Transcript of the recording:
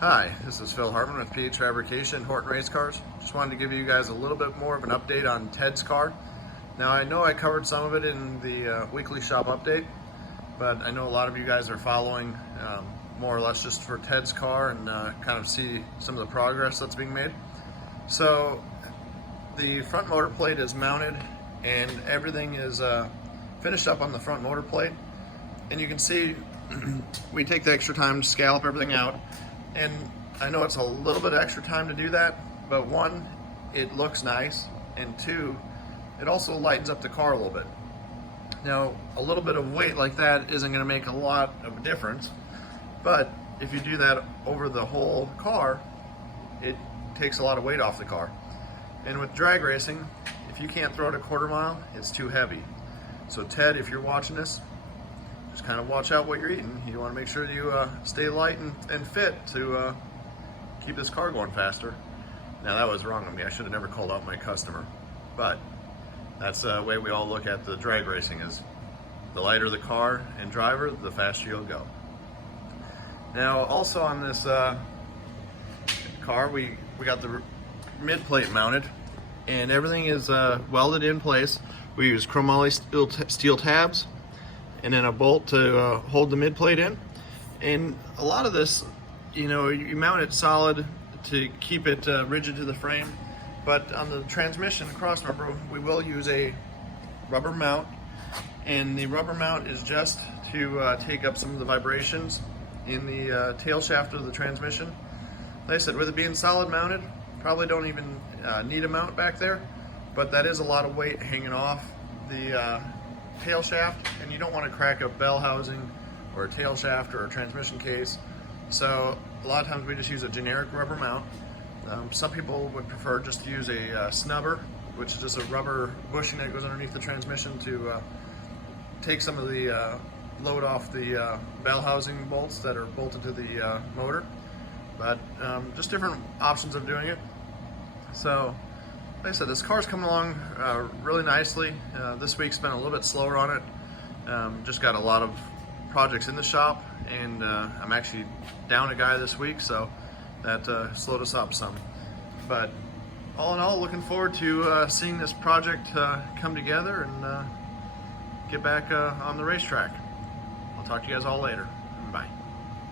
Hi, this is Phil Hartman with PH Fabrication, Horton Race Cars. Just wanted to give you guys a little bit more of an update on Ted's car. Now I know I covered some of it in the weekly shop update, but I know a lot of you guys are following more or less just for Ted's car and kind of see some of the progress that's being made. So the front motor plate is mounted and everything is finished up on the front motor plate. And you can see we take the extra time to scallop everything out. And I know it's a little bit extra time to do that, but one, it looks nice, and two, it also lightens up the car a little bit. Now, a little bit of weight like that isn't going to make a lot of difference, but if you do that over the whole car, it takes a lot of weight off the car. And with drag racing, if you can't throw it a quarter mile, it's too heavy. So Ted, if you're watching this, just kind of watch out what you're eating. You want to make sure you stay light and fit to keep this car going faster. Now that was wrong of me. I should have never called out my customer. But that's the way we all look at the drag racing, is the lighter the car and driver, the faster you'll go. Now also on this car, we got the mid plate mounted and everything is welded in place. We use chromoly steel tabs and then a bolt to hold the mid plate in. And a lot of this, you mount it solid to keep it rigid to the frame, but on the transmission crossmember, we will use a rubber mount, and the rubber mount is just to take up some of the vibrations in the tail shaft of the transmission. Like I said, with it being solid mounted, probably don't even need a mount back there, but that is a lot of weight hanging off the tail shaft, and you don't want to crack a bell housing or a tail shaft or a transmission case. So a lot of times we just use a generic rubber mount. Some people would prefer just to use a snubber, which is just a rubber bushing that goes underneath the transmission to take some of the load off the bell housing bolts that are bolted to the motor. But just different options of doing it. So like I said, this car's coming along really nicely. This week's been a little bit slower on it. Just got a lot of projects in the shop, and I'm actually down a guy this week, so that slowed us up some. But all in all, looking forward to seeing this project come together and get back on the racetrack. I'll talk to you guys all later.